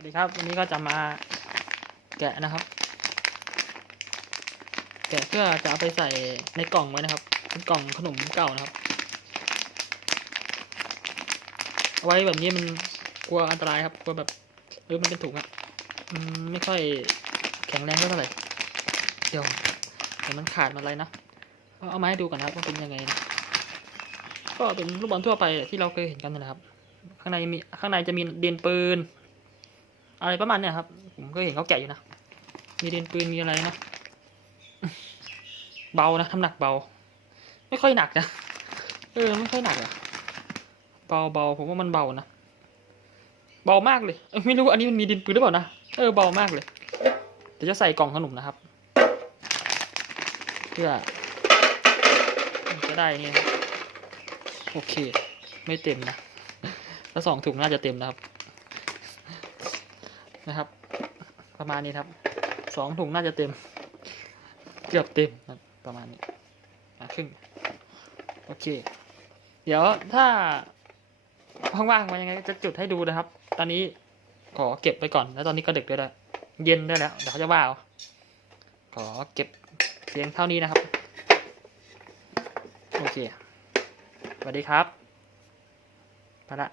วัสดีครับ วันนี้ก็จะมาแกะนะครับ แกะเพื่อจะเอาไปใส่ในกล่องไว้นะครับ เป็นกล่องขนมเก่านะครับเอาไว้แบบนี้มันกลัวอันตรายครับ กลัวแบบเออมันเป็นถุงอะไม่ค่อยแข็งแรงเท่าไหร่ เดี๋ยวเดี๋ยวมันขาดมาอะไรนะเอาเอามาให้ดูก่อนนะครับว่าเป็นยังไงนะก็เป็นลูกบอลทั่วไปที่เราเคยเห็นกันนะครับ ข้างในมีข้างในจะมีดินปืน อะไรประมาณเนี้ยครับ ผมก็เห็นเขาแกะอยู่นะ มีดินปืนมีอะไรนะ เบานะน้ำหนักเบา ไม่ค่อยหนักนะ เออไม่ค่อยหนักอะเบาเบาผมว่ามันเบานะ เบามากเลย ไม่รู้อันนี้มันมีดินปืนหรือเปล่านะ เออเบามากเลยเดี๋ยวจะใส่กล่องขนมนะครับ เพื่อจะได้นี่โอเค ไม่เต็มนะ แล้วสองถุงน่าจะเต็มนะครับ นะครับ ประมาณนี้ครับสองถุงน่าจะเต็ม เกือบเต็มประมาณนี้ครึ่งโอเค เดี๋ยวถ้าว่างๆมายังไงจะจุดให้ดูนะครับ ตอนนี้ขอเก็บไปก่อน แล้วตอนนี้ก็ดึกด้วยแล้วเย็นได้แล้วเดี๋ยวเขาจะว่าเอาขอเก็บเพียงเท่านี้นะครับ โอเคสวัสดีครับไปละ